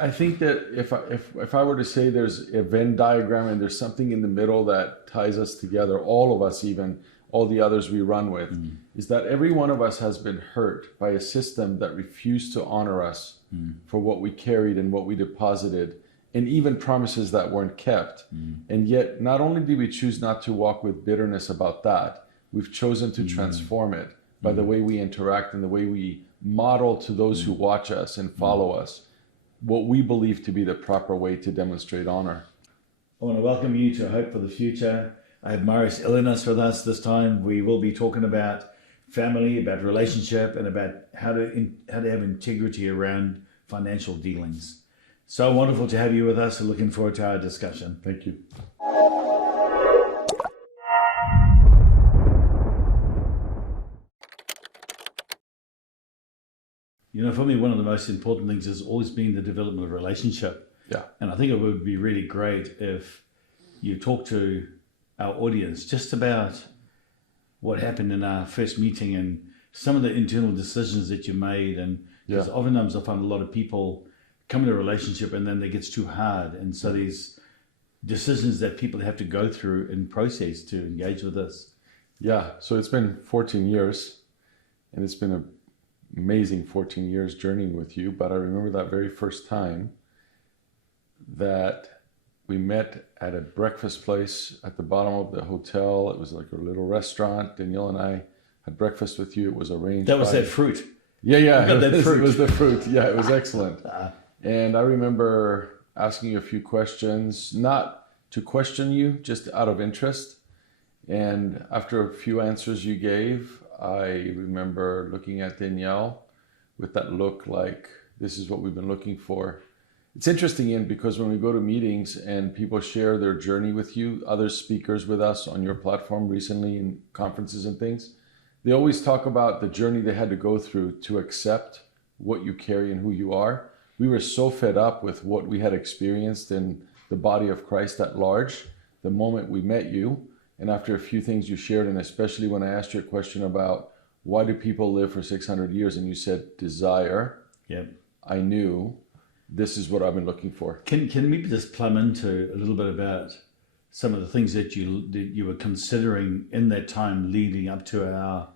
I think that if I were to say there's a Venn diagram and there's something in the middle that ties us together, all of us, even all the others we run with, is that every one of us has been hurt by a system that refused to honor us for what we carried and what we deposited, and even promises that weren't kept. And yet, not only did we choose not to walk with bitterness about that, we've chosen to transform it by the way we interact and the way we model to those who watch us and follow us what we believe to be the proper way to demonstrate honor. I want to welcome you to Hope for the Future. I have Marios Ellinas with us this time. We will be talking about family, about relationship, and about how to have integrity around financial dealings. So wonderful to have you with us. We're looking forward to our discussion. Thank you. You know, for me, one of the most important things has always been the development of relationship. Yeah. And I think it would be really great if you talk to our audience just about what happened in our first meeting and some of the internal decisions that you made. And because oftentimes I find a lot of people come in a relationship and then it gets too hard. And so these decisions that people have to go through and process to engage with us. Yeah. So it's been 14 years and it's been an amazing 14 years journeying with you. But I remember that very first time that we met at a breakfast place at the bottom of the hotel. It was like a little restaurant. Danielle and I had breakfast with you. It was arranged. That was that fruit. Yeah. It was the fruit. Yeah, it was excellent. And I remember asking you a few questions, not to question you, just out of interest. And after a few answers you gave, I remember looking at Danielle with that look like, this is what we've been looking for. It's interesting, Ian, because when we go to meetings and people share their journey with you, other speakers with us on your platform recently in conferences and things, they always talk about the journey they had to go through to accept what you carry and who you are. We were so fed up with what we had experienced in the body of Christ at large the moment we met you. And after a few things you shared, and especially when I asked you a question about why do people live for 600 years, and you said desire, I knew this is what I've been looking for. Can maybe just plumb into a little bit about some of the things that you were considering in that time leading up to our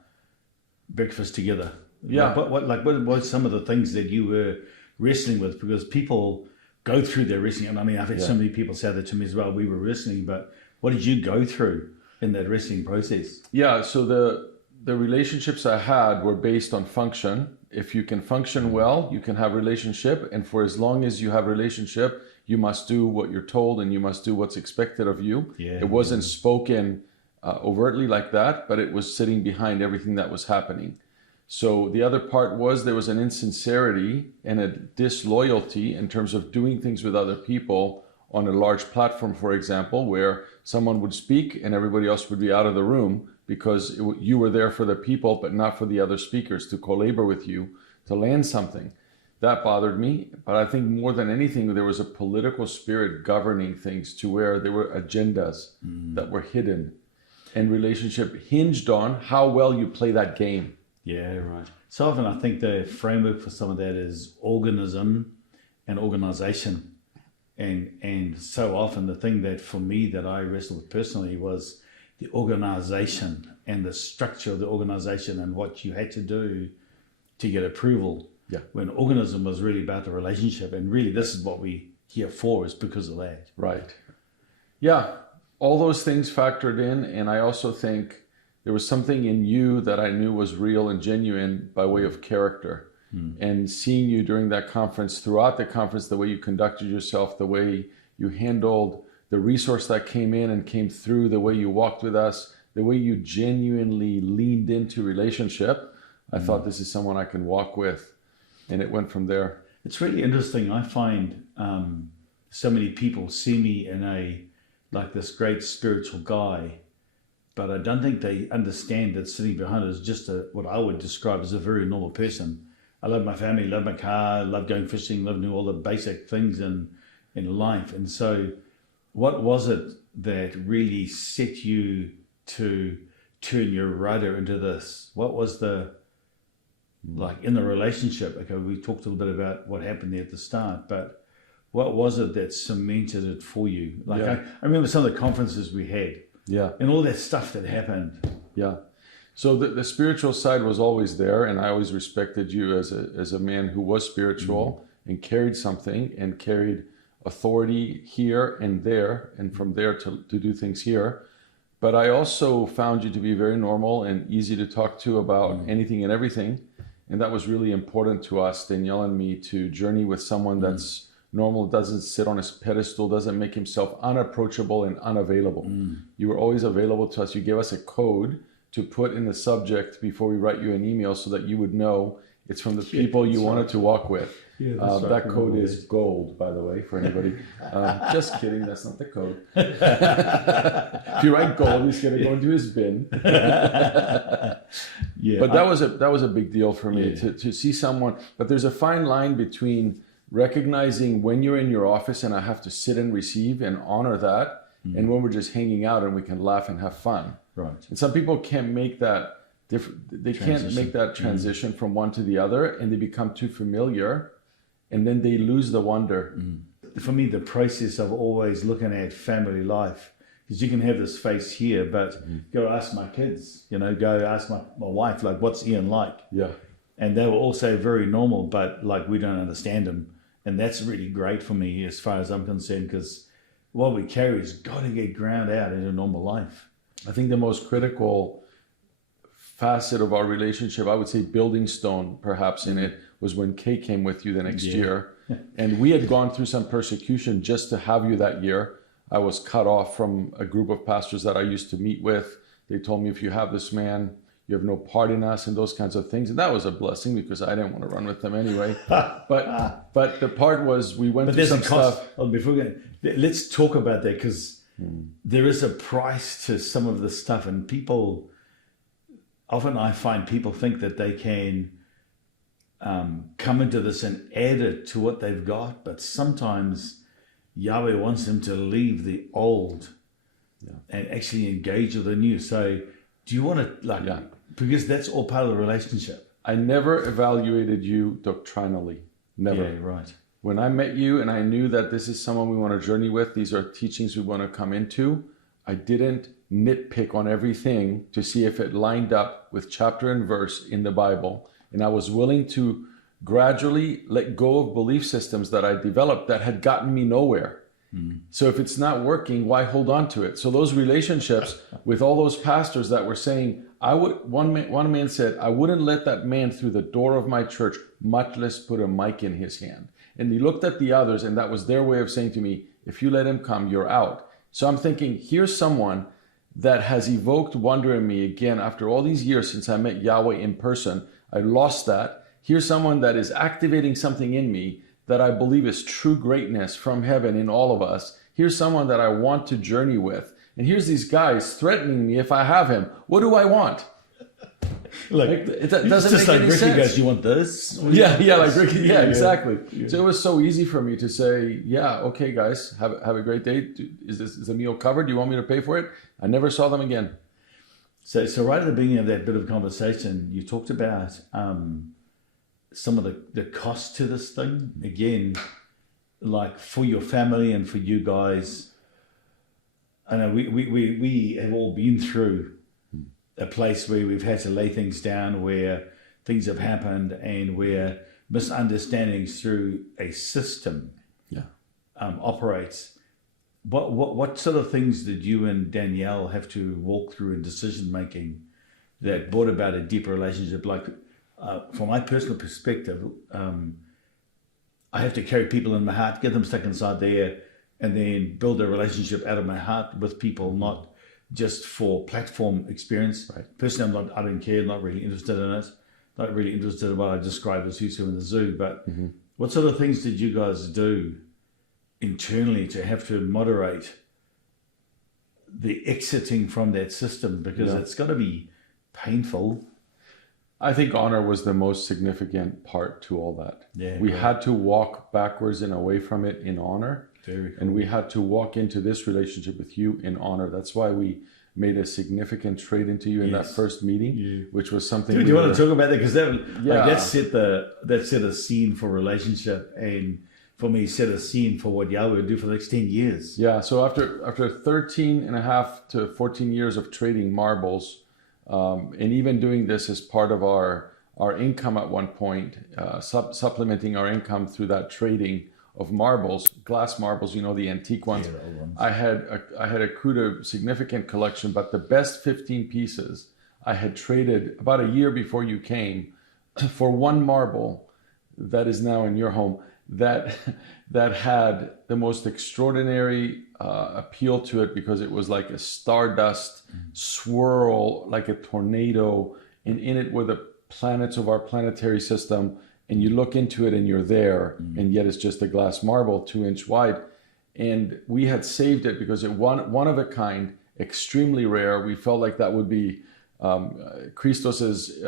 breakfast together? Yeah. What were some of the things that you were wrestling with? Because people go through their wrestling. And I mean, I've had so many people say that to me as well. We were wrestling, but what did you go through in that wrestling process? Yeah, so the relationships I had were based on function. If you can function well, you can have relationship. And for as long as you have relationship, you must do what you're told and you must do what's expected of you. It wasn't spoken overtly like that, but it was sitting behind everything that was happening. So the other part was there was an insincerity and a disloyalty in terms of doing things with other people on a large platform, for example, where someone would speak and everybody else would be out of the room because you were there for the people, but not for the other speakers to co-labor with you to land something. That bothered me. But I think more than anything, there was a political spirit governing things to where there were agendas that were hidden, and relationship hinged on how well you play that game. Yeah, right. So often I think the framework for some of that is organism and organization. And so often the thing that for me that I wrestled with personally was the organization and the structure of the organization and what you had to do to get approval. Yeah. When organism was really about the relationship, and really this is what we here for, is because of that. Right. Yeah. All those things factored in, and I also think there was something in you that I knew was real and genuine by way of character. And seeing you during that conference, throughout the conference, the way you conducted yourself, the way you handled the resource that came in and came through, the way you walked with us, the way you genuinely leaned into relationship, I thought this is someone I can walk with. And it went from there. It's really interesting. I find so many people see me in like this great spiritual guy, but I don't think they understand that sitting behind it is just what I would describe as a very normal person. I love my family, love my car, love going fishing, love doing all the basic things in life. And so what was it that really set you to turn your rudder into this? What was like in the relationship? Okay, we talked a little bit about what happened there at the start, but what was it that cemented it for you? Like Yeah. I remember some of the conferences we had Yeah. and all that stuff that happened. Yeah. So the spiritual side was always there, and I always respected you as a man who was spiritual and carried something and carried authority here and there, and from there to do things here. But I also found you to be very normal and easy to talk to about anything and everything. And that was really important to us, Danielle and me, to journey with someone that's normal, doesn't sit on his pedestal, doesn't make himself unapproachable and unavailable. You were always available to us. You gave us a code to put in the subject before we write you an email so that you would know it's from the people you wanted to walk with. Yeah, that code is gold, by the way, for anybody. Just kidding, that's not the code. If you write gold, he's going to go into his bin. Yeah, But that was a big deal for me to see someone. But there's a fine line between recognizing when you're in your office and I have to sit and receive and honor that, and when we're just hanging out and we can laugh and have fun. right. And some people can't make that they can't make that transition from one to the other, and they become too familiar, and then they lose the wonder. For me, the process of always looking at family life, because you can have this face here, but go ask my kids, go ask my wife, like, what's Ian like? Yeah. And they were also very normal, but like we don't understand him. And that's really great for me as far as I'm concerned, because what we carry has got to get ground out into normal life. I think the most critical facet of our relationship, I would say building stone perhaps in it, was when Kay came with you the next year. And we had gone through some persecution just to have you that year. I was cut off from a group of pastors that I used to meet with. They told me, if you have this man, you have no part in us, and those kinds of things. And that was a blessing because I didn't want to run with them anyway. But the part was we went through some stuff. Oh, let's talk about that, because there is a price to some of this stuff, and people often, I find people think that they can come into this and add it to what they've got, but sometimes Yahweh wants them to leave the old and actually engage with the new. So do you want to, because that's all part of the relationship. I never evaluated you doctrinally. Never. Yeah, right. When I met you and I knew that this is someone we want to journey with, these are teachings we want to come into, I didn't nitpick on everything to see if it lined up with chapter and verse in the Bible. And I was willing to gradually let go of belief systems that I developed that had gotten me nowhere. So if it's not working, why hold on to it? So those relationships with all those pastors that were saying, one man said, I wouldn't let that man through the door of my church, much less put a mic in his hand. And he looked at the others, and that was their way of saying to me, if you let him come, you're out. So I'm thinking, here's someone that has evoked wonder in me again after all these years since I met Yahweh in person. I lost that. Here's someone that is activating something in me that I believe is true greatness from heaven in all of us. Here's someone that I want to journey with. And here's these guys threatening me if I have him. What do I want? Like, it doesn't make any Ricky sense. goes, you want this? Like Ricky. Yeah, exactly. Yeah. So it was so easy for me to say, yeah, okay, guys, have a great day. Is the meal covered? Do you want me to pay for it? I never saw them again. So right at the beginning of that bit of conversation, you talked about some of the cost to this thing. Again, like for your family and for you guys. I know we have all been through a place where we've had to lay things down, where things have happened, and where misunderstandings through a system operates. What sort of things did you and Danielle have to walk through in decision making that brought about a deeper relationship? Like, from my personal perspective, I have to carry people in my heart, get them stuck inside there, and then build a relationship out of my heart with people, not just for platform experience. Right. Personally, I don't care, not really interested in it, not really interested in what I described as who's who in the zoo. But what sort of things did you guys do internally to have to moderate the exiting from that system? Because it's got to be painful. I think honor was the most significant part to all that. Yeah, we had to walk backwards and away from it in honor. Very cool. And we had to walk into this relationship with you in honor. That's why we made a significant trade into you in that first meeting, which was something. Dude, do you want to talk about that? Because that set a scene for relationship. And for me, set a scene for what Yahweh would do for the next 10 years. Yeah, so after 13 and a half to 14 years of trading marbles, and even doing this as part of our income at one point, supplementing our income through that trading of marbles, glass marbles, the antique ones. Yeah, the old ones. I had accrued a significant collection, but the best 15 pieces I had traded about a year before you came for one marble that is now in your home that had the most extraordinary appeal to it, because it was like a stardust swirl, like a tornado, and in it were the planets of our planetary system, and you look into it and you're there, and yet it's just a glass marble 2-inch wide. And we had saved it because it one of a kind, extremely rare. We felt like that would be Christos's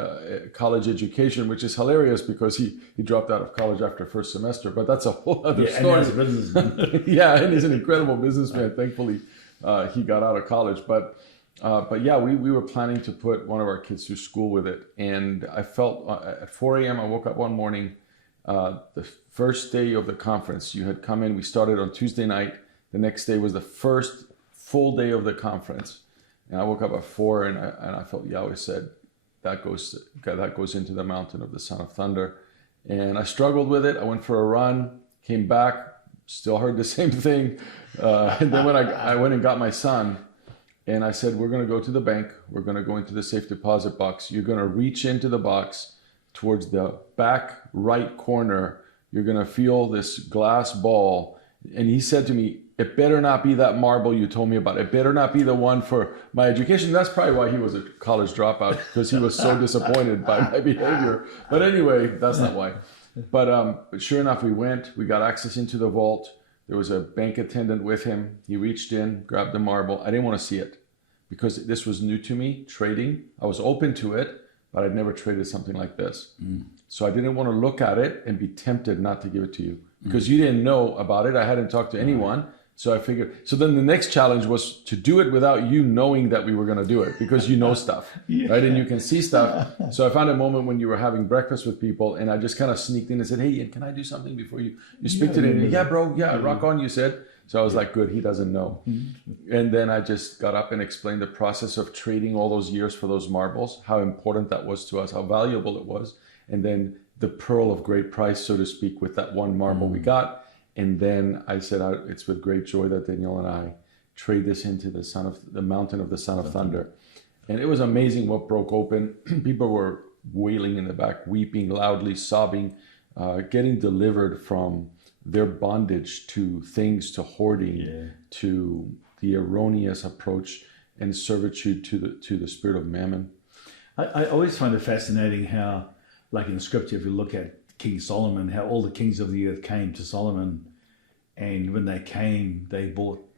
college education, which is hilarious because he dropped out of college after first semester, but that's a whole other story. And he's a businessman. Yeah, and he's an incredible businessman. Thankfully, he got out of college, but yeah, we were planning to put one of our kids through school with it, and I felt at 4 a.m. I woke up one morning, the first day of the conference. You had come in. We started on Tuesday night. The next day was the first full day of the conference. And I woke up at 4 and I felt Yahweh said, that goes into the mountain of the Son of Thunder. And I struggled with it. I went for a run, came back, still heard the same thing. And then when I went and got my son, and I said, we're going to go to the bank. We're going to go into the safe deposit box. You're going to reach into the box towards the back right corner. You're going to feel this glass ball. And he said to me, it better not be that marble you told me about. It better not be the one for my education. That's probably why he was a college dropout, because he was so disappointed by my behavior. But anyway, that's not why. But sure enough, we went. We got access into the vault. There was a bank attendant with him. He reached in, grabbed the marble. I didn't want to see it because this was new to me, trading. I was open to it, but I'd never traded something like this. So I didn't want to look at it and be tempted not to give it to you because you didn't know about it. I hadn't talked to anyone. So I figured, so then the next challenge was to do it without you knowing that we were going to do it, because you know stuff, right? And you can see stuff. So I found a moment when you were having breakfast with people, and I just kind of sneaked in and said, hey, Ian, can I do something before you speak to them? Yeah, bro. Yeah, rock on, you said. So I was like, good, he doesn't know. And then I just got up and explained the process of trading all those years for those marbles, how important that was to us, how valuable it was. And then the pearl of great price, so to speak, with that one marble we got. And then I said, it's with great joy that Daniel and I trade this into the mountain of the Son of Thunder. And it was amazing what broke open. People were wailing in the back, weeping loudly, sobbing, getting delivered from their bondage to things, to hoarding, to the erroneous approach and servitude to the spirit of mammon. I always find it fascinating how, like in Scripture, if you look at King Solomon, how all the kings of the earth came to Solomon, and when they came, they bought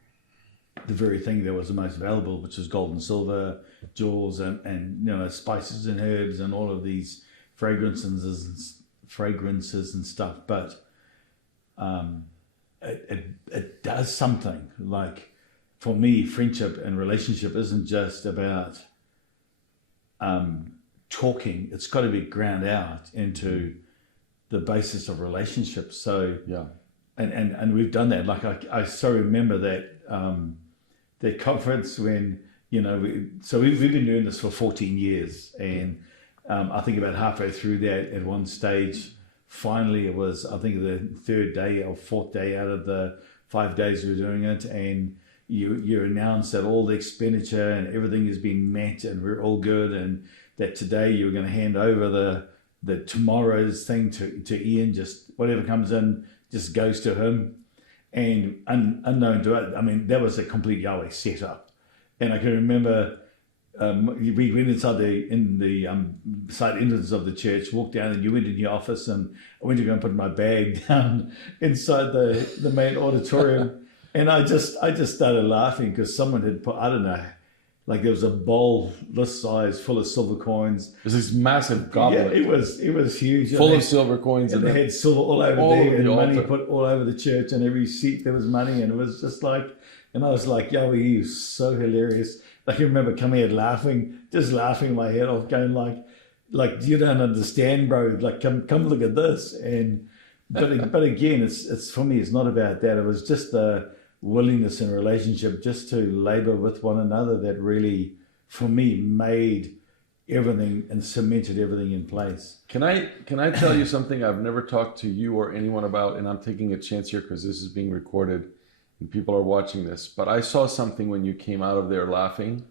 the very thing that was the most valuable, which was gold and silver, jewels, and spices and herbs, and all of these fragrances and stuff. But it does something. Like for me, friendship and relationship isn't just about talking. It's got to be ground out into the basis of relationships. So and we've done that. Like I so remember that conference when we've been doing this for 14 years, and I think about halfway through that, at one stage, finally it was, I think, the third day or fourth day out of the 5 days we were doing it, and you announced that all the expenditure and everything has been met and we're all good, and that today you're going to hand over the tomorrow's thing to Ian. Just whatever comes in just goes to him. And unknown to it, I mean, that was a complete Yahweh setup. And I can remember we went inside the side entrance of the church, walked down, and you went in your office, and I went to go and put my bag down inside the main auditorium. And I just started laughing because someone had put, I don't know, like there was a bowl this size full of silver coins. There's this massive goblet. Yeah, it was huge. Full of silver coins. And they had silver all over there, and money put all over the church, and every seat there was money, and it was just like, and I was like, Yahweh, he was so hilarious. Like I remember coming here laughing my head off, going like you don't understand, bro. Like come look at this. And But again, it's for me, it's not about that. It was just the willingness in relationship just to labor with one another that really, for me, made everything and cemented everything in place. Can I tell you something I've never talked to you or anyone about, and I'm taking a chance here because this is being recorded and people are watching this, but I saw something when you came out of there laughing.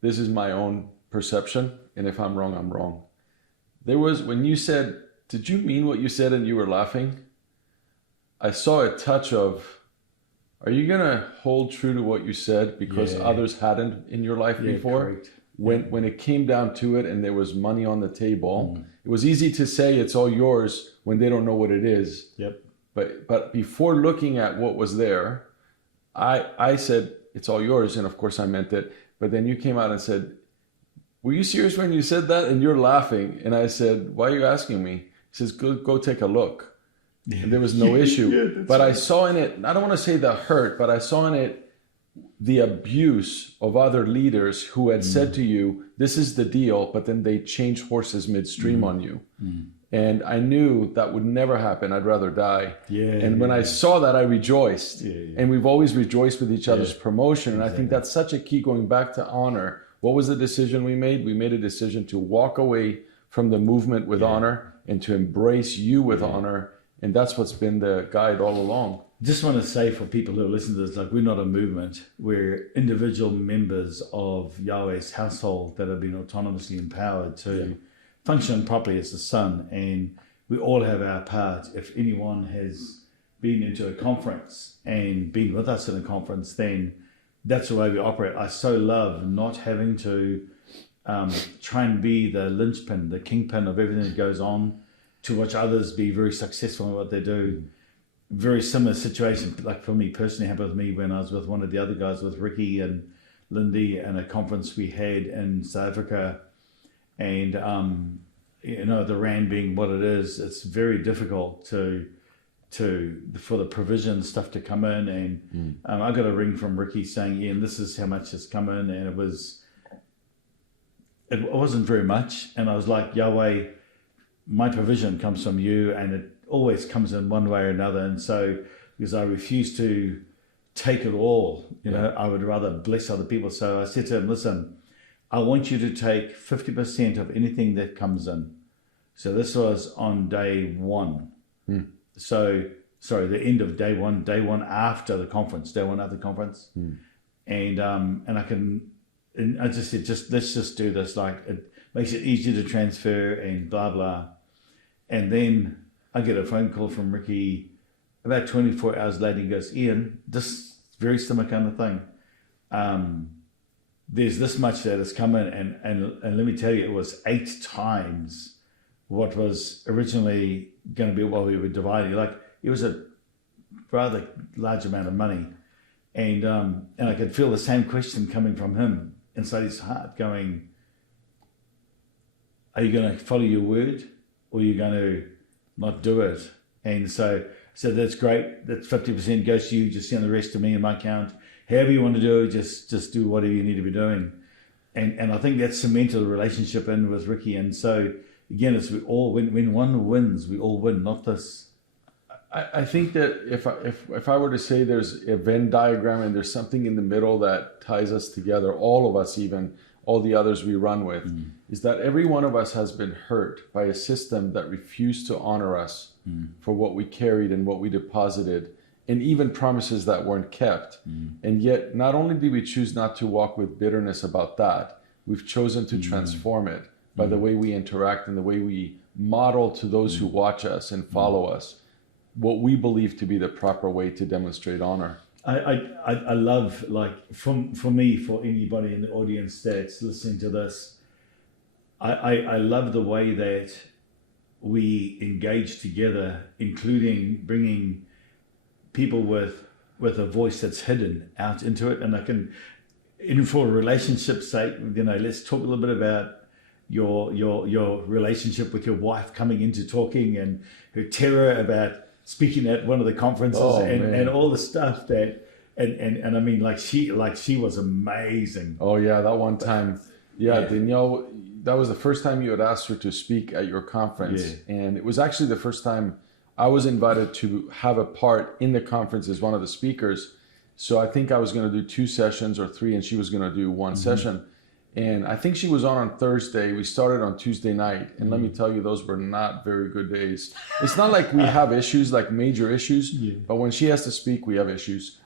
This is my own perception, and if I'm wrong, I'm wrong. There was, when you said, did you mean what you said and you were laughing? I saw a touch of, are you going to hold true to what you said because others hadn't in your life before? Correct. When it came down to it and there was money on the table, it was easy to say it's all yours when they don't know what it is. Yep. But before looking at what was there, I said, it's all yours. And of course I meant it. But then you came out and said, were you serious when you said that? And you're laughing. And I said, why are you asking me? He says, go take a look. And there was no issue. But right. I saw in it, I don't want to say the hurt, but I saw in it the abuse of other leaders who had said to you, this is the deal, but then they changed horses midstream on you. And I knew that would never happen. I'd rather die. And when I saw that, I rejoiced. And we've always rejoiced with each other's promotion. And I think that's such a key, going back to honor. What was the decision we made? We made a decision to walk away from the movement with honor and to embrace you with honor. And that's what's been the guide all along. Just want to say for people who are listening to this, like, we're not a movement. We're individual members of Yahweh's household that have been autonomously empowered to function properly as the son. And we all have our part. If anyone has been into a conference and been with us in a conference, then that's the way we operate. I so love not having to try and be the linchpin, the kingpin of everything that goes on, to watch others be very successful in what they do. Very similar situation, like for me personally, happened with me when I was with one of the other guys, with Ricky and Lindy, and a conference we had in South Africa. And, the RAND being what it is, it's very difficult for the provision stuff to come in. And I got a ring from Ricky saying, Ian, this is how much has come in. And it wasn't very much. And I was like, Yahweh, my provision comes from you, and it always comes in one way or another. And so, because I refuse to take it all, I would rather bless other people. So I said to him, listen, I want you to take 50% of anything that comes in. So this was on day one. So, sorry, the end of day one after the conference, And I just said, let's just do this. Like, it makes it easier to transfer and blah, blah. And then I get a phone call from Ricky about 24 hours later. He goes, Ian, this very similar kind of thing. There's this much that has come in. And let me tell you, it was 8 times what was originally going to be what we were dividing. Like, it was a rather large amount of money. And I could feel the same question coming from him inside his heart going, are you going to follow your word, or are you going to not do it? And so that's great. That 50% goes to you. Just send the rest to me in my account. However you want to do it, just do whatever you need to be doing. And I think that cemented the relationship in with Ricky. And so again, it's we all when one wins, we all win, not this. I think that if I were to say there's a Venn diagram and there's something in the middle that ties us together, all of us, even all the others we run with, is that every one of us has been hurt by a system that refused to honor us for what we carried and what we deposited, and even promises that weren't kept. And yet, not only did we choose not to walk with bitterness about that, we've chosen to transform it by the way we interact and the way we model to those who watch us and follow us what we believe to be the proper way to demonstrate honor. I love, like, for me, for anybody in the audience that's listening to this, I love the way that we engage together, including bringing people with a voice that's hidden out into it. And I can, even for a relationship's sake, let's talk a little bit about your relationship with your wife coming into talking, and her terror about speaking at one of the conferences, and all the stuff that, and I mean, like she was amazing. Oh yeah, that one time, Danielle, that was the first time you had asked her to speak at your conference, and it was actually the first time I was invited to have a part in the conference as one of the speakers. So I think I was going to do 2 sessions or 3, and she was going to do 1 session. And I think she was on Thursday. We started on Tuesday night. And let me tell you, those were not very good days. It's not like we have issues, like major issues, but when she has to speak, we have issues.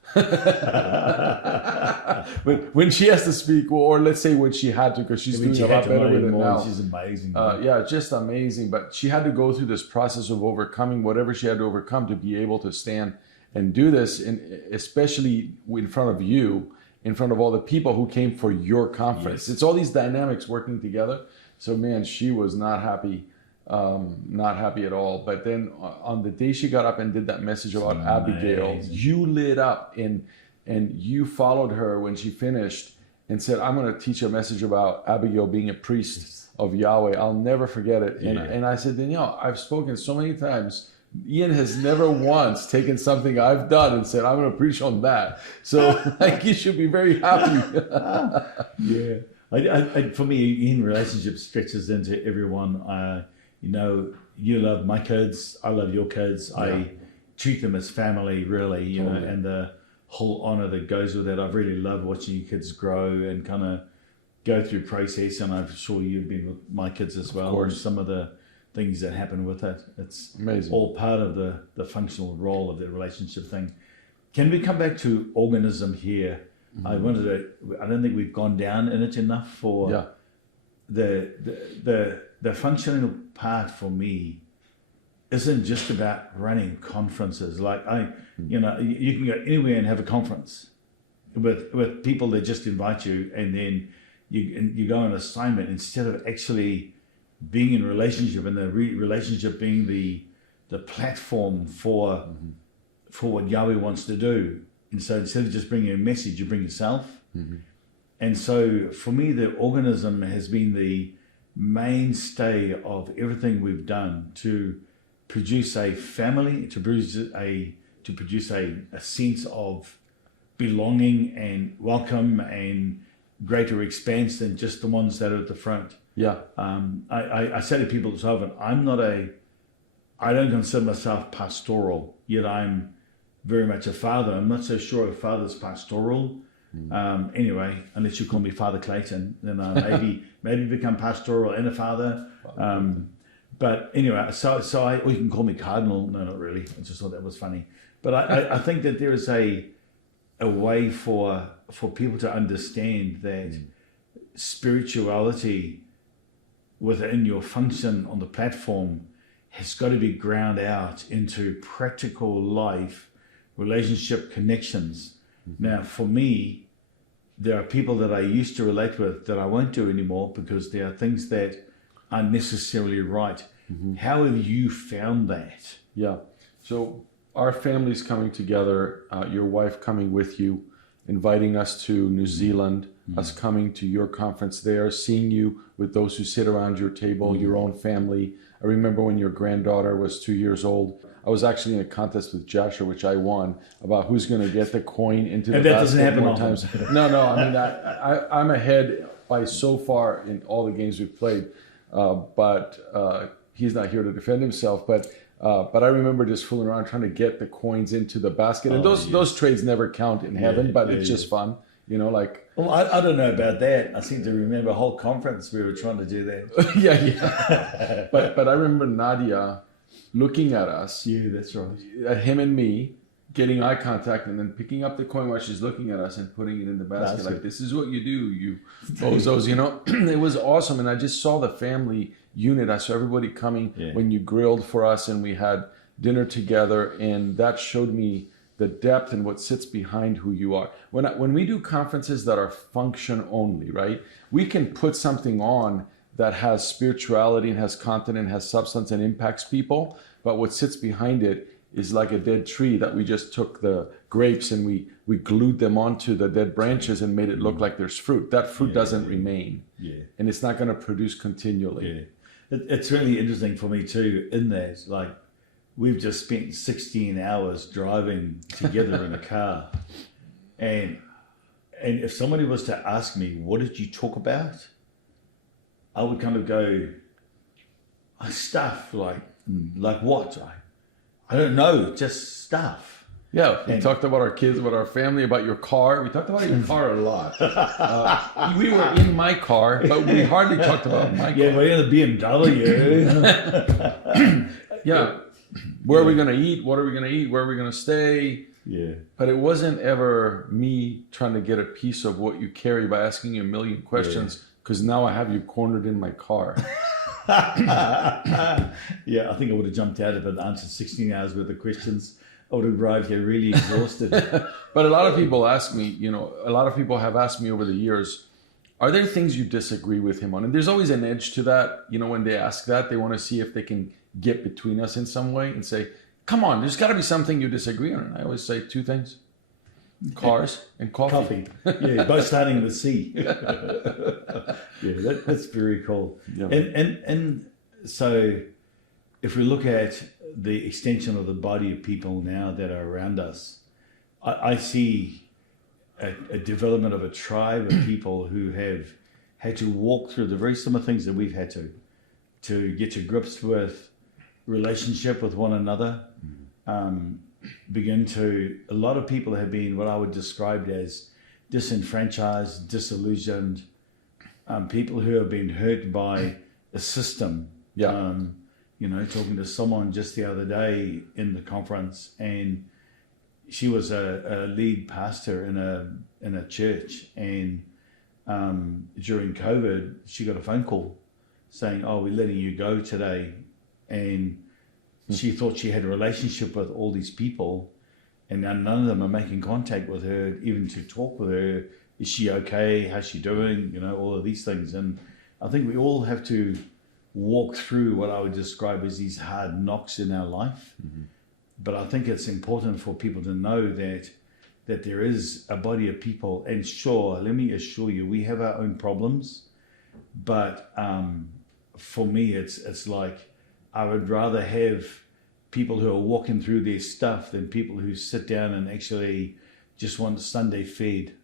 when she has to speak, or let's say when she had to, because she's doing a lot better with it now. She's amazing. Yeah, just amazing. But she had to go through this process of overcoming whatever she had to overcome to be able to stand and do this, and especially in front of you, in front of all the people who came for your conference. It's all these dynamics working together. So man, she was not happy at all. But then on the day she got up and did that message about Abigail, you lit up and you followed her when she finished and said, I'm going to teach a message about Abigail being a priest of Yahweh. I'll never forget it. And I said, Danielle, I've spoken so many times. Ian has never once taken something I've done and said, I'm going to preach on that. So like, you should be very happy. For me, in relationship stretches into everyone. You love my kids. I love your kids. I treat them as family, really, know, and the whole honor that goes with it. I've really loved watching your kids grow and kind of go through process. And I'm sure you've been with my kids as well. And some of the things that happen with it. It's amazing. All part of the functional role of the relationship thing. Can we come back to organism here? I don't think we've gone down in it enough for the functional part for me isn't just about running conferences. Like you can go anywhere and have a conference with people that just invite you, and then you go on assignment instead of actually being in relationship, and the relationship being the platform for what Yahweh wants to do. And so instead of just bringing a message, you bring yourself. And so for me, the organism has been the mainstay of everything we've done to produce a family, to produce a sense of belonging and welcome and greater expanse than just the ones that are at the front. I say to people so often, I don't consider myself pastoral, yet I'm very much a father. I'm not so sure a father's pastoral. Anyway, unless you call me Father Clayton, then maybe become pastoral and a father. But anyway, so or you can call me Cardinal. No, not really. I just thought that was funny. But I think that there is a way for people to understand that spirituality within your function on the platform has got to be ground out into practical life, relationship connections. Now, for me, there are people that I used to relate with that I won't do anymore because there are things that aren't necessarily right. How have you found that? So our family's coming together, your wife coming with you, inviting us to New Zealand, us coming to your conference there, seeing you with those who sit around your table, your own family. I remember when your granddaughter was 2 years old, I was actually in a contest with Joshua, which I won, about who's going to get the coin into the basket more times. No, I mean, I'm ahead by so far in all the games we've played, but he's not here to defend himself. But I remember just fooling around trying to get the coins into the basket. And those trades never count in heaven, but it's just fun. Well, I don't know about that. I seem to remember a whole conference we were trying to do that. But I remember Nadia looking at us. Yeah, that's right. At him and me, getting eye contact, and then picking up the coin while she's looking at us and putting it in the basket. Like, this is what you do, you bozos, It was awesome. And I just saw the family unit. I saw everybody coming when you grilled for us and we had dinner together. And that showed me the depth and what sits behind who you are. When we do conferences that are function only, right? We can put something on that has spirituality and has content and has substance and impacts people. But what sits behind it is like a dead tree that we just took the grapes and we glued them onto the dead branches and made it look like there's fruit. That fruit doesn't remain. And it's not going to produce continually. It's really interesting for me too, in that, like, we've just spent 16 hours driving together in a car. And if somebody was to ask me, what did you talk about? I would kind of go, stuff like what? I don't know, just stuff. Yeah, we talked about our kids, about our family, about your car. We talked about your car a lot. We were in my car, but we hardly talked about my car. Yeah, we're in a BMW. Yeah. Where are we going to eat? What are we going to eat? Where are we going to stay? Yeah. But it wasn't ever me trying to get a piece of what you carry by asking you a million questions, because now I have you cornered in my car. Yeah, I think I would have jumped out if I'd answered 16 hours worth of questions. I would have arrived here really exhausted. But a lot of people ask me, a lot of people have asked me over the years, are there things you disagree with him on? And there's always an edge to that. When they ask that, they want to see if they can get between us in some way and say, come on, there's got to be something you disagree on. And I always say two things: cars and coffee. Yeah, both starting with C. Yeah, that's very cool. Yeah. And so if we look at the extension of the body of people now that are around us, I see a development of a tribe of people who have had to walk through the very similar things that we've had to get to grips with relationship with one another. A lot of people have been what I would describe as disenfranchised, disillusioned, people who have been hurt by a system. Yeah. Talking to someone just the other day in the conference, and she was a lead pastor in a church, and during COVID, she got a phone call saying, "Oh, we're letting you go today," and she thought she had a relationship with all these people, and now none of them are making contact with her, even to talk with her. Is she okay? How's she doing? All of these things. And I think we all have to walk through what I would describe as these hard knocks in our life. Mm-hmm. But I think it's important for people to know that there is a body of people. And sure, let me assure you, we have our own problems. But for me, it's like I would rather have people who are walking through their stuff than people who sit down and actually just want Sunday fed.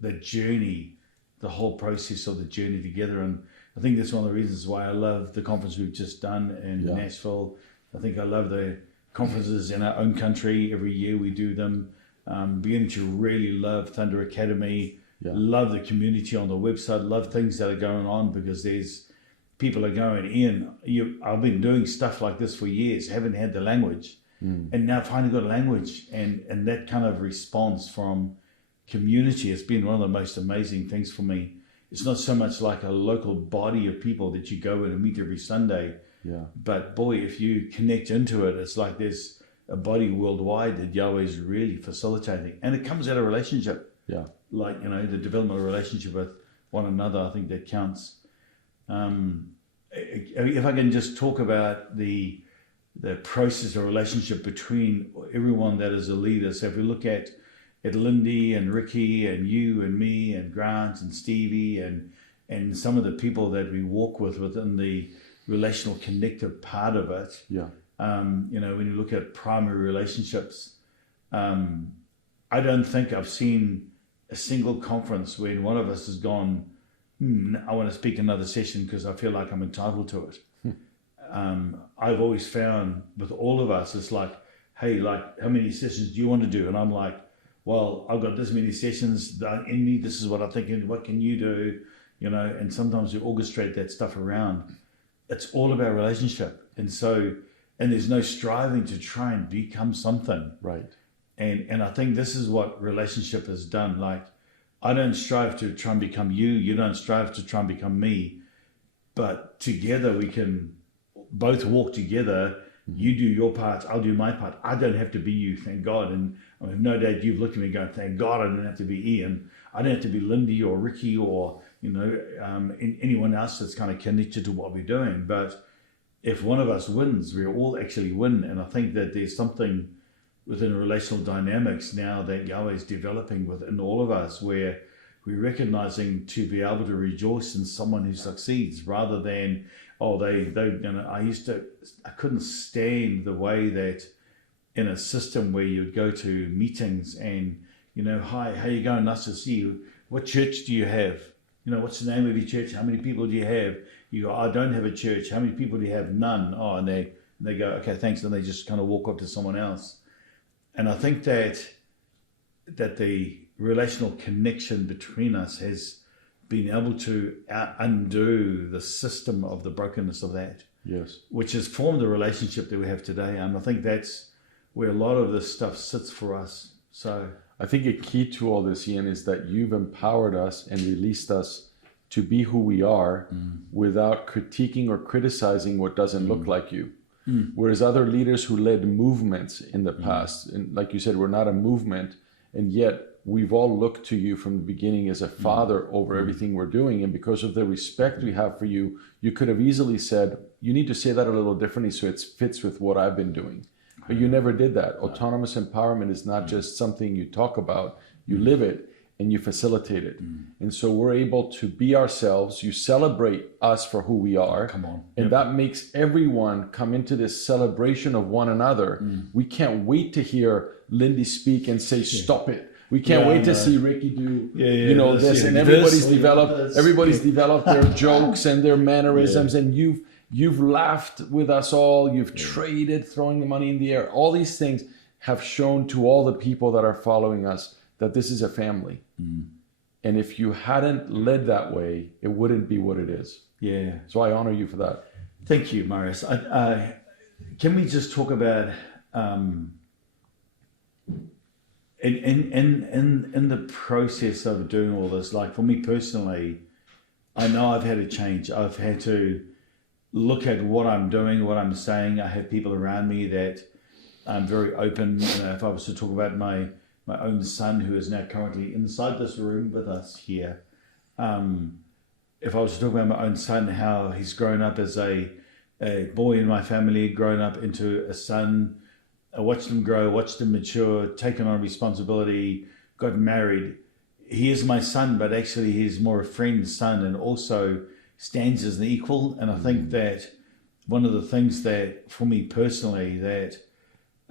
The journey, the whole process of the journey together. And I think that's one of the reasons why I love the conference we've just done in Nashville. I think I love the conferences in our own country. Every year we do them. Beginning to really love Thunder Academy. Love the community on the website. Love things that are going on, because there's people are going, Ian, I've been doing stuff like this for years, haven't had the language. And now finally got a language. And that kind of response from community has been one of the most amazing things for me. It's not so much like a local body of people that you go in and meet every Sunday. Yeah. But boy, if you connect into it, it's like there's a body worldwide that Yahweh's really facilitating. And it comes out of relationship. Yeah. Like, the development of a relationship with one another, I think that counts. If I can just talk about the process of relationship between everyone that is a leader. So if we look at Lindy and Ricky and you and me and Grant and Stevie and some of the people that we walk with within the relational connective part of it. Yeah. When you look at primary relationships, I don't think I've seen a single conference when one of us has gone, I want to speak another session because I feel like I'm entitled to it. I've always found with all of us, it's like, hey, like, how many sessions do you want to do? And I'm like, well, I've got this many sessions in me. This is what I'm thinking. What can you do? And sometimes we orchestrate that stuff around. It's all about relationship. And there's no striving to try and become something. Right. And I think this is what relationship has done. Like, I don't strive to try and become you. You don't strive to try and become me. But together we can both walk together. You do your part, I'll do my part. I don't have to be you, thank God. And I mean, no doubt you've looked at me going, thank God I don't have to be Ian. I don't have to be Lindy or Ricky or, anyone else that's kind of connected to what we're doing. But if one of us wins, we all actually win. And I think that there's something within relational dynamics now that Yahweh is developing within all of us where we're recognizing to be able to rejoice in someone who succeeds rather than, I couldn't stand the way that in a system where you'd go to meetings and, hi, how you going? Nice to see you. What church do you have? What's the name of your church? How many people do you have? You go, I don't have a church. How many people do you have? None. Oh, and they and they go, okay, thanks, and they just kind of walk off to someone else. And I think that the relational connection between us has been able to undo the system of the brokenness of that. Yes. Which has formed the relationship that we have today. And I think that's where a lot of this stuff sits for us. So I think a key to all this, Ian, is that you've empowered us and released us to be who we are without critiquing or criticizing what doesn't look like you. Whereas other leaders who led movements in the past, and like you said, we're not a movement, and yet we've all looked to you from the beginning as a father over everything we're doing. And because of the respect we have for you, you could have easily said, you need to say that a little differently so it fits with what I've been doing. But you never did that. Autonomous empowerment is not just something you talk about, you live it and you facilitate it. And so we're able to be ourselves. You celebrate us for who we are. Come on. And that makes everyone come into this celebration of one another. We can't wait to hear Lindy speak and say, stop it. We can't wait to see Ricky do, this. And everybody's developed their jokes and their mannerisms. And you've laughed with us all. You've traded, throwing the money in the air. All these things have shown to all the people that are following us that this is a family. And if you hadn't led that way, it wouldn't be what it is. Yeah. So I honor you for that. Thank you, Marios. Can we just talk about in the process of doing all this? Like for me personally, I know I've had to change. I've had to look at what I'm doing, what I'm saying. I have people around me that I'm very open. If I was to talk about my own son, who is now currently inside this room with us here, if I was to talk about my own son, how he's grown up as a boy in my family, grown up into a son, I watched him grow, watched him mature, taken on responsibility, got married. He is my son, but actually he's more a friend's son and also stands as an equal. And I think that one of the things that, for me personally, that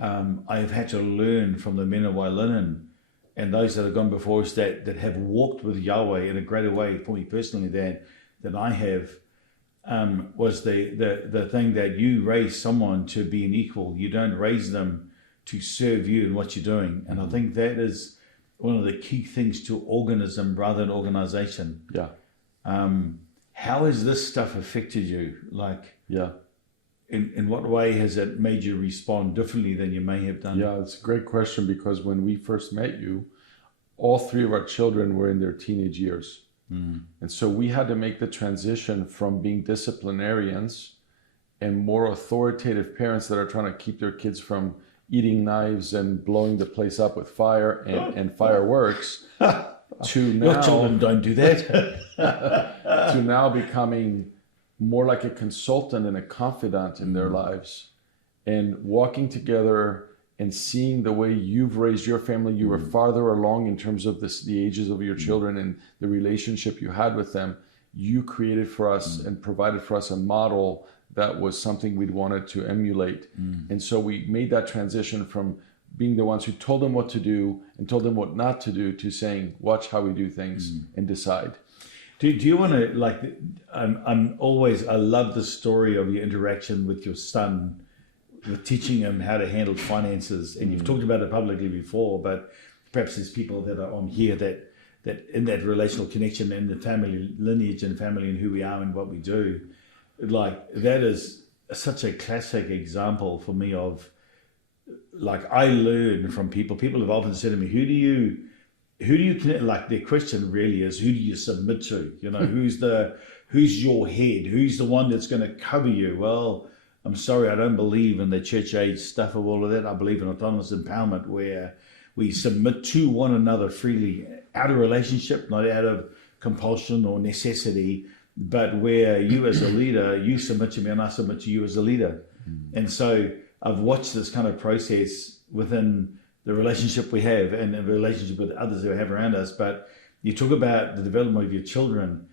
I have had to learn from the men of Wailinen and those that have gone before us that have walked with Yahweh in a greater way, for me personally, than I have, was the thing that you raise someone to be an equal. You don't raise them to serve you in what you're doing. And I think that is one of the key things to organism rather than organization. Yeah. How has this stuff affected you? In what way has it made you respond differently than you may have done? Yeah, it's a great question, because when we first met you, all three of our children were in their teenage years. And so we had to make the transition from being disciplinarians and more authoritative parents that are trying to keep their kids from eating knives and blowing the place up with fire and fireworks to now... Your children don't do that. to now becoming more like a consultant and a confidant in their lives, and walking together and seeing the way you've raised your family. You were farther along in terms of the ages of your children and the relationship you had with them. You created for us and provided for us a model that was something we'd wanted to emulate. And so we made that transition from being the ones who told them what to do and told them what not to do to saying, watch how we do things and decide. Do you want to, I love the story of your interaction with your son, with teaching him how to handle finances. And you've talked about it publicly before, but perhaps there's people that are on here that in that relational connection and the family lineage and family and who we are and what we do, like that is such a classic example for me of, like, I learn from people. People have often said to me, who do you connect? Like, their question really is, who do you submit to? Who's your head? Who's the one that's going to cover you? Well, I'm sorry, I don't believe in the church age stuff of all of that. I believe in autonomous empowerment, where we submit to one another freely, out of relationship, not out of compulsion or necessity, but where you as a leader, you submit to me and I submit to you as a leader. And so I've watched this kind of process within the relationship we have and the relationship with others who we have around us. But you talk about the development of your children,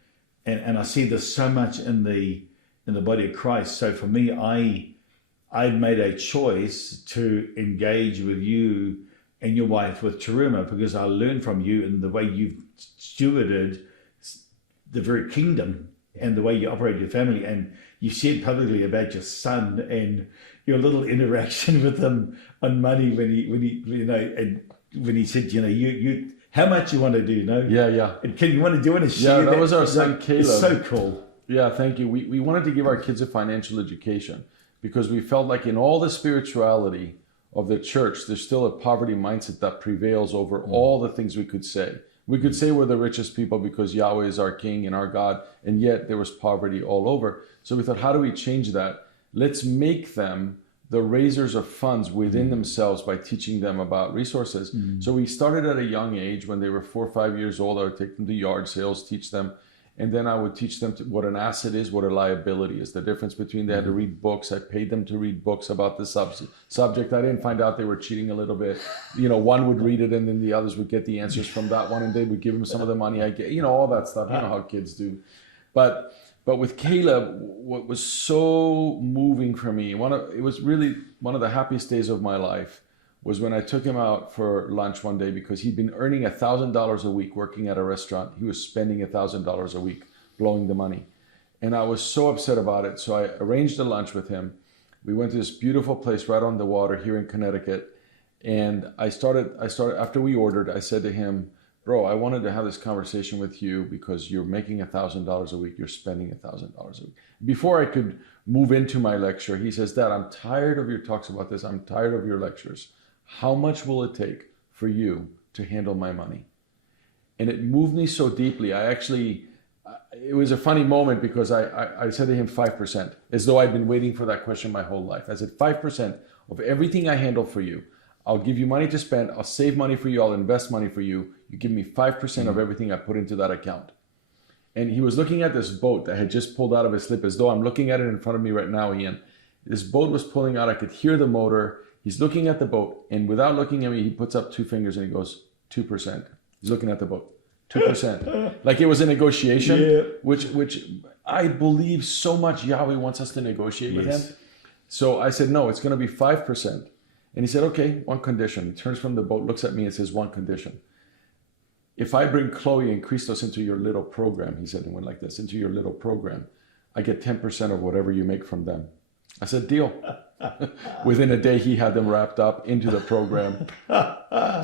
and I see this so much in the body of Christ. So for me, I made a choice to engage with you and your wife with Teruma, because I learned from you and the way you've stewarded the very kingdom and the way you operate your family. And you shared publicly about your son and your little interaction with him on money when he said, you how much you want to do, Yeah. and can you want to do it and share that was our son Caleb. It's so cool. Yeah, thank you. We wanted to give our kids a financial education because we felt like in all the spirituality of the church, there's still a poverty mindset that prevails over all the things we could say. We could say we're the richest people because Yahweh is our king and our God, and yet there was poverty all over. So we thought, how do we change that? Let's make them the raisers of funds within themselves by teaching them about resources. So we started at a young age. When they were 4 or 5 years old, I would take them to yard sales, teach them. And then I would teach them what an asset is, what a liability is, the difference between they had to read books. I paid them to read books about the subject. I didn't find out they were cheating a little bit. One would read it and then the others would get the answers from that one and they would give them some of the money I get, all that stuff. You know how kids do. But with Caleb, what was so moving for me, it was really one of the happiest days of my life was when I took him out for lunch one day because he'd been earning $1,000 a week working at a restaurant. He was spending $1,000 a week, blowing the money. And I was so upset about it. So I arranged a lunch with him. We went to this beautiful place right on the water here in Connecticut. And I started after we ordered, I said to him, bro, I wanted to have this conversation with you because you're making $1,000 a week. You're spending $1,000 a week. Before I could move into my lecture, he says, Dad, I'm tired of your talks about this. I'm tired of your lectures. How much will it take for you to handle my money? And it moved me so deeply. It was a funny moment because I said to him 5%, as though I'd been waiting for that question my whole life. I said 5% of everything I handle for you. I'll give you money to spend. I'll save money for you. I'll invest money for you. You give me 5% of everything I put into that account. And he was looking at this boat that had just pulled out of his slip, as though I'm looking at it in front of me right now, Ian. This boat was pulling out. I could hear the motor. He's looking at the boat, and without looking at me, he puts up 2 fingers and he goes, 2%. He's looking at the boat, 2%. Like it was a negotiation, which I believe so much Yahweh wants us to negotiate with him. So I said, no, it's going to be 5%. And he said, okay, one condition. He turns from the boat, looks at me and says, one condition. If I bring Chloe and Christos into your little program, he said, and went like this, into your little program, I get 10% of whatever you make from them. I said, deal. Within a day, he had them wrapped up into the program.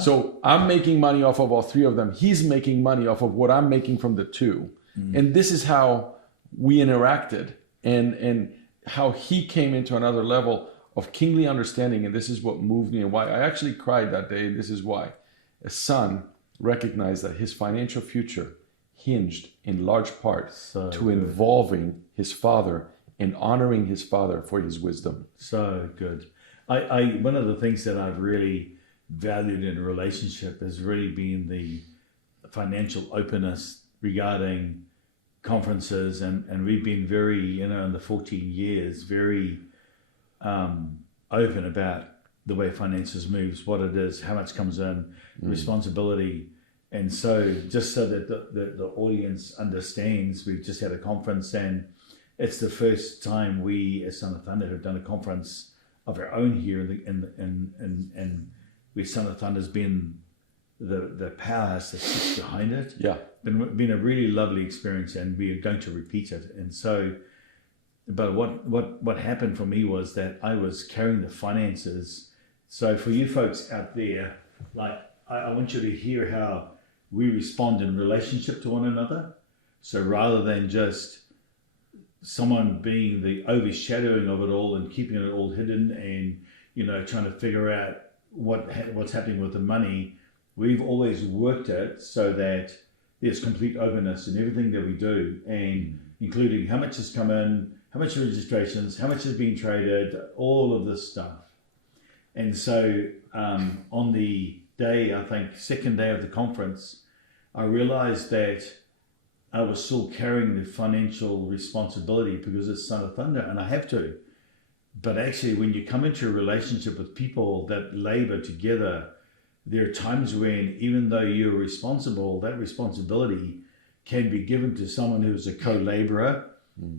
So I'm making money off of all 3 of them. He's making money off of what I'm making from the 2. And this is how we interacted and how he came into another level of kingly understanding. And this is what moved me and why I actually cried that day. And this is why a son recognized that his financial future hinged in large part involving his father and honoring his father for his wisdom. So good. I one of the things that I've really valued in a relationship has really been the financial openness regarding conferences, and we've been very, in the 14 years, very open about the way finances moves, what it is, how much comes in, responsibility. And so just so that the audience understands, we've just had a conference, and it's the first time we, as Son of Thunder, have done a conference of our own here, and where Son of Thunder's been the powerhouse that sits behind it. Yeah, been a really lovely experience, and we are going to repeat it. And so, but what happened for me was that I was carrying the finances. So for you folks out there, like I want you to hear how we respond in relationship to one another. So rather than just someone being the overshadowing of it all and keeping it all hidden and trying to figure out what's happening with the money, we've always worked it so that there's complete openness in everything that we do, and including how much has come in, how much registrations, how much is being traded, all of this stuff. And so on the day, I think second day of the conference, I realized that I was still carrying the financial responsibility because it's Son of Thunder, and I have to. But actually, when you come into a relationship with people that labor together, there are times when, even though you're responsible, that responsibility can be given to someone who's a co-laborer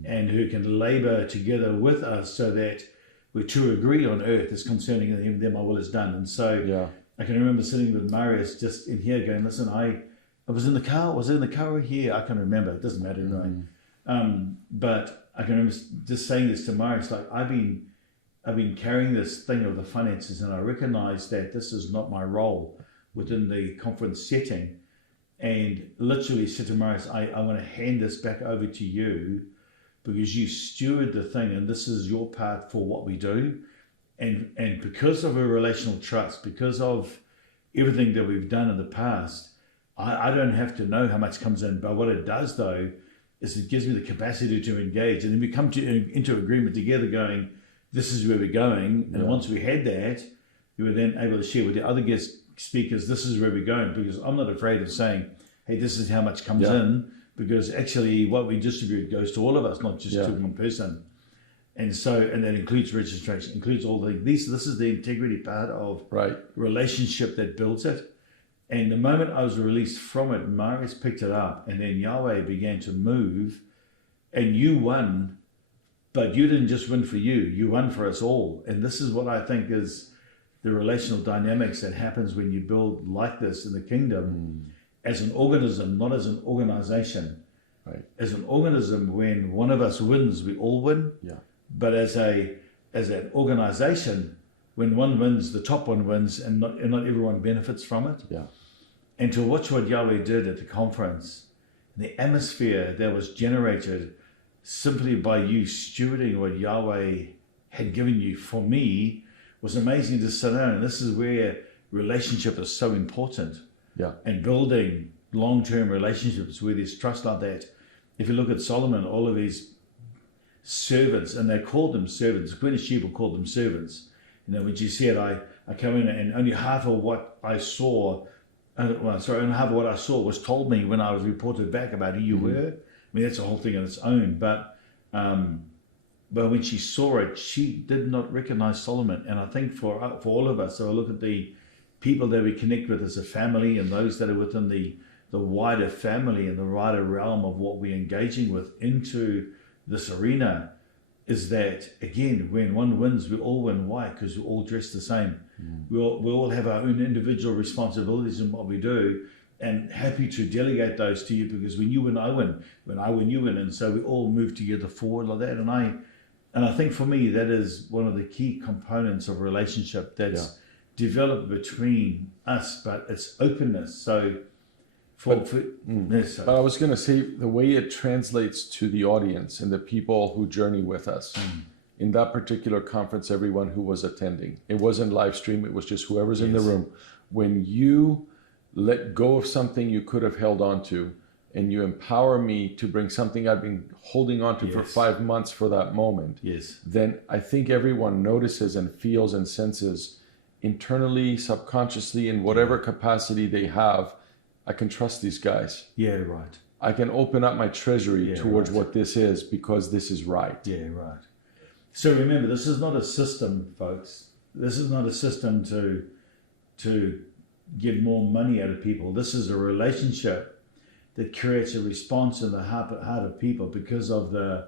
and who can labor together with us so that we're to agree on earth as concerning them, my will is done. And so I can remember sitting with Marios just in here going, listen, I was in the car. Was it in the car or here? I can't remember. It doesn't matter, right? But I can remember just saying this to Marius, like, I've been I've been carrying this thing of the finances, and I recognize that this is not my role within the conference setting. And literally said to Marios, I want to hand this back over to you because you steward the thing, and this is your part for what we do. And because of a relational trust, because of everything that we've done in the past, I don't have to know how much comes in. But what it does, though, is it gives me the capacity to engage. And then we come into agreement together going, this is where we're going. And once we had that, we were then able to share with the other guest speakers, this is where we're going. Because I'm not afraid of saying, hey, this is how much comes in. Because actually what we distribute goes to all of us, not just to one person. And so, and that includes registration, includes all this is the integrity part of relationship that builds it. And the moment I was released from it, Marios picked it up, and then Yahweh began to move, and you won, but you didn't just win for you won for us all. And this is what I think is the relational dynamics that happens when you build like this in the kingdom as an organism, not as an organization. Right. As an organism, when one of us wins, we all win. Yeah. But as an organization, when one wins, the top one wins, and not everyone benefits from it. Yeah. And to watch what Yahweh did at the conference, the atmosphere that was generated simply by you stewarding what Yahweh had given you, for me, was amazing to sit down. And this is where relationship is so important. Yeah. And building long-term relationships where there's trust like that. If you look at Solomon, all of his servants, and they called them servants. Queen of Sheba called them servants. You know, when she said, I come in and only half of what I saw, only half of what I saw was told me when I was reported back about who you were. I mean, that's a whole thing on its own. But when she saw it, she did not recognize Solomon. And I think for all of us, so I look at the people that we connect with as a family and those that are within the wider family and the wider realm of what we're engaging with into this arena, is that, again, when one wins, we all win. Why? Because we're all dressed the same. We all have our own individual responsibilities in what we do, and happy to delegate those to you, because when you win, I win. When I win, you win. And so we all move together forward like that. And I think for me, that is one of the key components of relationship that's developed between us, but it's openness. So But I was going to say, the way it translates to the audience and the people who journey with us. In that particular conference, everyone who was attending, it wasn't live stream, it was just whoever's in the room. When you let go of something you could have held on to, and you empower me to bring something I've been holding on to for 5 months for that moment, then I think everyone notices and feels and senses internally, subconsciously, in whatever capacity they have, I can trust these guys. Yeah, right. I can open up my treasury towards what this is, because this is right. Yeah, right. So remember, this is not a system, folks. This is not a system to get more money out of people. This is a relationship that creates a response in the heart of people because of the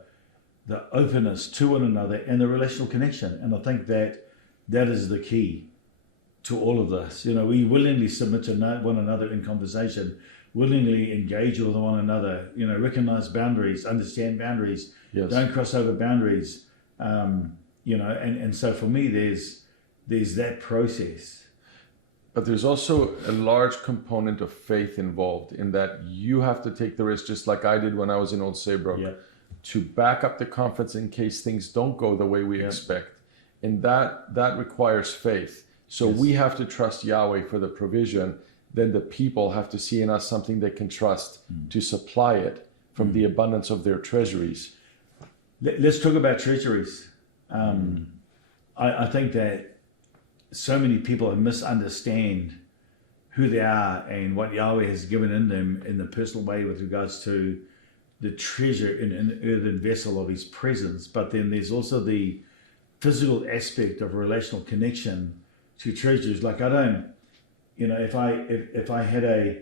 openness to one another and the relational connection. And I think that is the key to all of this. You know, we willingly submit to one another in conversation, willingly engage with one another, you know, recognize boundaries, understand boundaries, don't cross over boundaries, you know, and so for me, there's that process. But there's also a large component of faith involved in that you have to take the risk, just like I did when I was in Old Saybrook, to back up the conference in case things don't go the way we expect. And that requires faith. So we have to trust Yahweh for the provision. Then the people have to see in us something they can trust to supply it from the abundance of their treasuries. Let's talk about treasuries. I think that so many people misunderstand who they are and what Yahweh has given in them in the personal way with regards to the treasure in an earthen vessel of his presence. But then there's also the physical aspect of relational connection to treasures. Like, I don't, you know, if I had a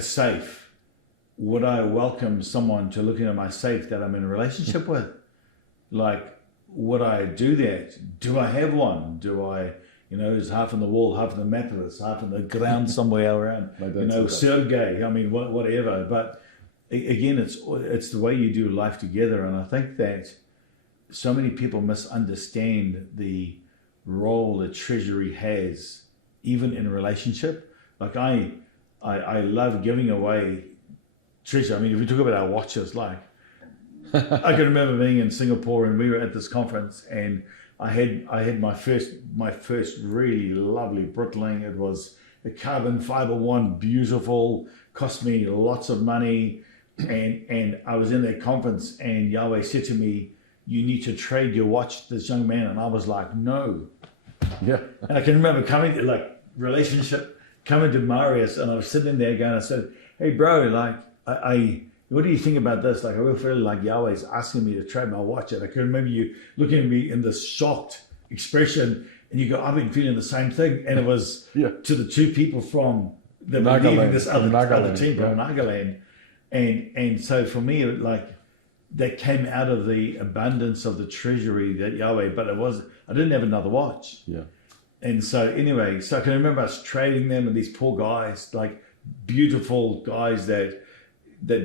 safe, would I welcome someone to look into my safe that I'm in a relationship with? Like, would I do that? Do I have one? Do I, you know, is half on the wall, half on the Methodist, half on the ground somewhere around, you know, Sergei, I mean, whatever. But again, it's the way you do life together. And I think that so many people misunderstand the role that Treasury has, even in a relationship. Like I love giving away treasure. I mean, if we talk about our watches, like I can remember being in Singapore and we were at this conference, and I had my first really lovely Breitling. It was a carbon fiber one, beautiful, cost me lots of money, and I was in that conference, and Yahweh said to me, "You need to trade your watch to this young man," and I was like, "No." Yeah. And I can remember coming to Marios, and I was sitting there going, I said, "Hey, bro, like what do you think about this? Like, I really feel like Yahweh's asking me to trade my watch." And I can remember you looking at me in this shocked expression, and you go, "I've been feeling the same thing." And it was to the two people from the leading this other team from Nagaland. And so for me, that came out of the abundance of the treasury that Yahweh, but I didn't have another watch. Yeah. And so anyway, so I can remember us trading them, and these poor guys, like beautiful guys that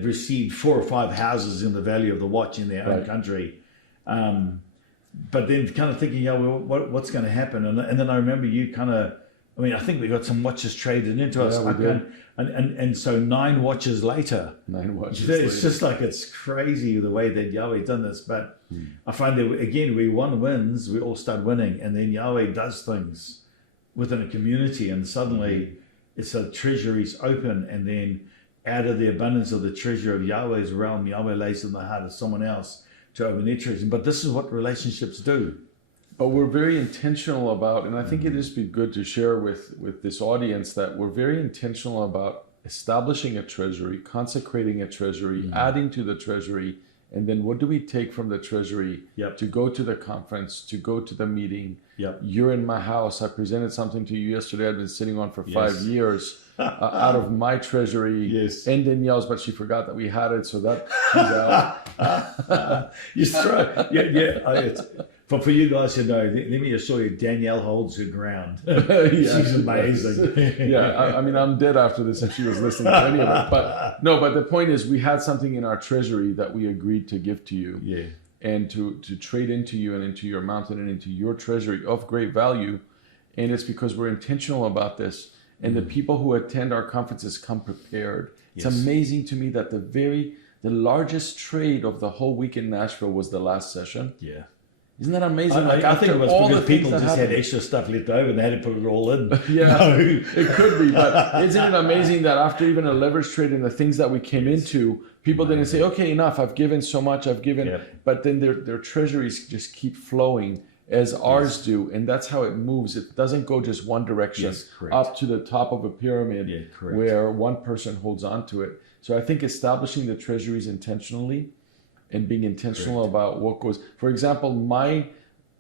received 4 or 5 houses in the value of the watch in their own country. But then kind of thinking, what's going to happen? And then I remember you I think we got some watches traded into us. We did. And so 9 watches later. 9 watches It's just like, it's crazy the way that Yahweh done this. But I find that, again, we one wins, we all start winning. And then Yahweh does things within a community. And suddenly it's a treasury's open. And then out of the abundance of the treasure of Yahweh's realm, Yahweh lays in the heart of someone else to open their treasure. But this is what relationships do. But we're very intentional about, and I think it'd just be good to share with this audience that we're very intentional about establishing a treasury, consecrating a treasury, adding to the treasury, and then what do we take from the treasury to go to the conference, to go to the meeting. You're in my house. I presented something to you yesterday I've been sitting on for 5 years out of my treasury and Danielle's, but she forgot that we had it, so that she's out. But for you guys to know, let me assure you, Danielle holds her ground. She's amazing. I mean, I'm dead after this if she was listening to any of it. But the point is, we had something in our treasury that we agreed to give to you. And to trade into you and into your mountain and into your treasury of great value. And it's because we're intentional about this. And the people who attend our conferences come prepared. It's amazing to me that the largest trade of the whole week in Nashville was the last session. Isn't that amazing? I think it was because people just had extra stuff left over and they had to put it all in. It could be. But isn't it amazing that after even a leverage trade and the things that we came into, people didn't say, "Okay, enough, I've given so much, I've given." But then their treasuries just keep flowing as ours do. And that's how it moves. It doesn't go just one direction up to the top of a pyramid where one person holds on to it. So I think establishing the treasuries intentionally and being intentional about what goes. For example, my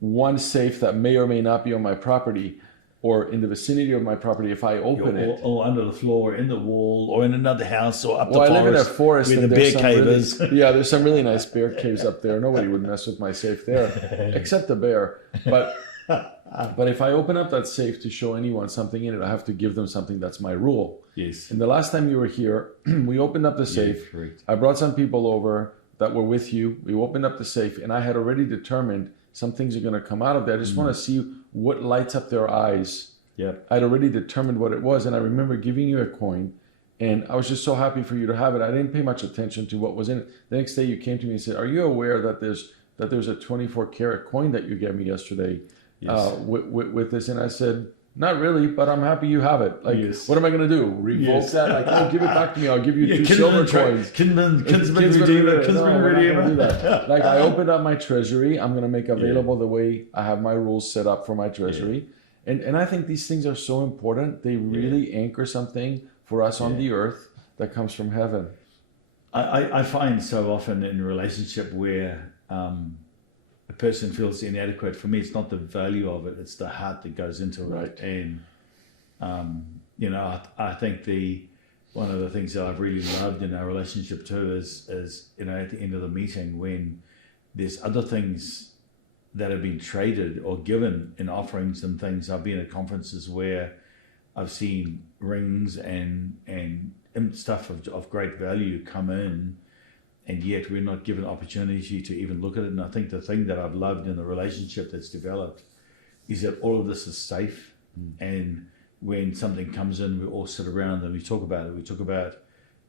one safe that may or may not be on my property or in the vicinity of my property, if I open it. Or under the floor, in the wall, or in another house, or up the forest. Well, I live in a forest where the bear cave is. There's some really nice bear caves up there. Nobody would mess with my safe there, except the bear. But if I open up that safe to show anyone something in it, I have to give them something. That's my rule. And the last time you were here, we opened up the safe. I brought some people over that were with you. We opened up the safe, and I had already determined some things are going to come out of that. I just want to see what lights up their eyes. I'd already determined what it was, and I remember giving you a coin, and I was just so happy for you to have it. I didn't pay much attention to what was in it. The next day you came to me and said, "Are you aware that there's a 24-karat coin that you gave me yesterday with this?" And I said, "Not really, but I'm happy you have it. What am I going to do? Revoke that? Oh, give it back to me. I'll give you 2 silver coins." Kinsman Redeemer. Do that. I opened up my treasury. I'm going to make available the way I have my rules set up for my treasury. And I think these things are so important. They really anchor something for us on the earth that comes from heaven. I find so often in a relationship where a person feels inadequate, for me, it's not the value of it, it's the heart that goes into it. And, I think one of the things that I've really loved in our relationship too is, at the end of the meeting, when there's other things that have been traded or given in offerings and things. I've been at conferences where I've seen rings and stuff of great value come in, and yet we're not given opportunity to even look at it. And I think the thing that I've loved in the relationship that's developed is that all of this is safe. And when something comes in, we all sit around and we talk about it. We talk about,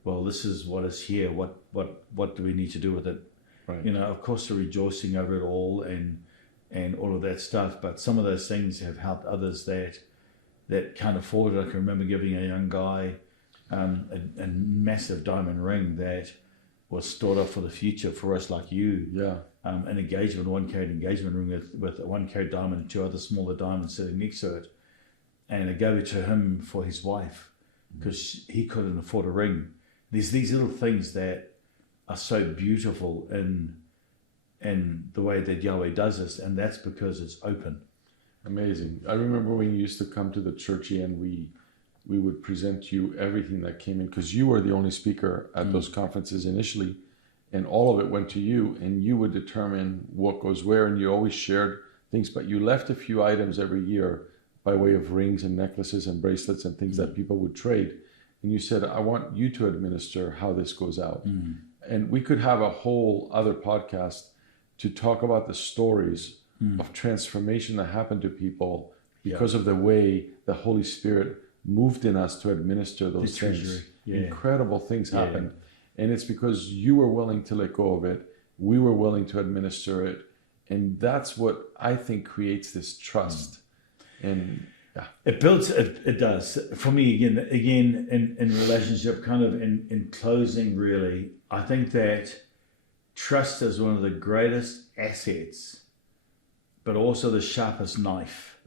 well, this is what is here. What do we need to do with it? Right. You know, of course, the rejoicing over it all and all of that stuff. But some of those things have helped others that can't afford it. I can remember giving a young guy a massive diamond ring that was stored up for the future for us, like you. Yeah. An engagement, 1 carat engagement ring with a 1 carat diamond and 2 other smaller diamonds sitting next to it. And I gave it to him for his wife because he couldn't afford a ring. There's these little things that are so beautiful in the way that Yahweh does this, and that's because it's open. Amazing. I remember when you used to come to the church, and we would present you everything that came in, because you were the only speaker at those conferences initially, and all of it went to you, and you would determine what goes where, and you always shared things, but you left a few items every year by way of rings and necklaces and bracelets and things that people would trade. And you said, I want you to administer how this goes out. And we could have a whole other podcast to talk about the stories of transformation that happened to people because of the way the Holy Spirit moved in us to administer those things. Incredible things happened. And it's because you were willing to let go of it. We were willing to administer it. And that's what I think creates this trust. And it builds, it does. For me, again, in relationship, kind of in closing, really, I think that trust is one of the greatest assets, but also the sharpest knife.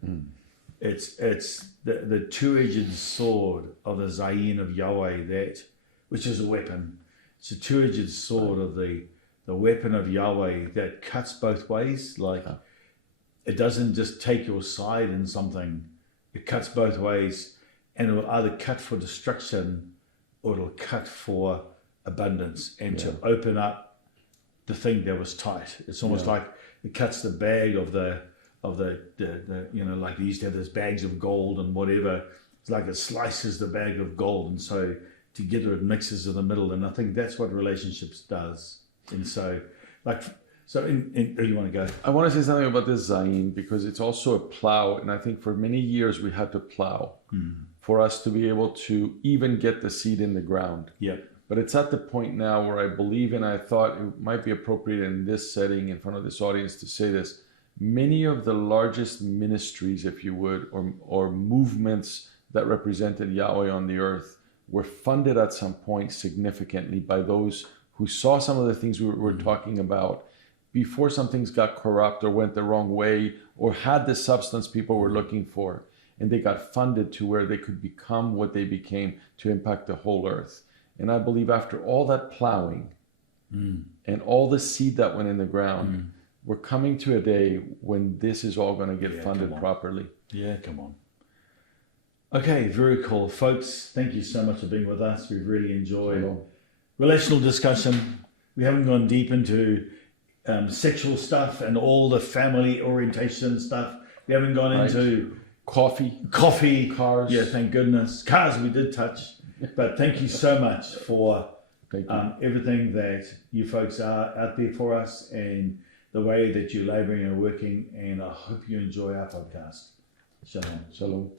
It's the two-edged sword of the Zayin of Yahweh, which is a weapon. It's a two-edged sword of the weapon of Yahweh that cuts both ways. Like, it doesn't just take your side in something. It cuts both ways, and it will either cut for destruction or it'll cut for abundance and to open up the thing that was tight. It's almost like it cuts the bag of the you know, like they used to have those bags of gold and whatever. It's like it slices the bag of gold, and so together it mixes in the middle. And I think that's what relationships does. And so, like, you want to go? I want to say something about this Zayin, because it's also a plow. And I think for many years we had to plow for us to be able to even get the seed in the ground. But it's at the point now where I believe, and I thought it might be appropriate in this setting in front of this audience to say this, many of the largest ministries, if you would, or movements that represented Yahweh on the earth were funded at some point significantly by those who saw some of the things we were talking about before some things got corrupt or went the wrong way or had the substance people were looking for. And they got funded to where they could become what they became to impact the whole earth. And I believe after all that plowing and all the seed that went in the ground, we're coming to a day when this is all going to get funded properly. Come on. Okay, very cool. Folks, thank you so much for being with us. We've really enjoyed relational discussion. We haven't gone deep into sexual stuff and all the family orientation stuff. We haven't gone into coffee, cars. Yeah, thank goodness. Cars we did touch. But thank you so much for everything that you folks are out there for us and the way that you're laboring and working. And I hope you enjoy our podcast. Shalom. Shalom.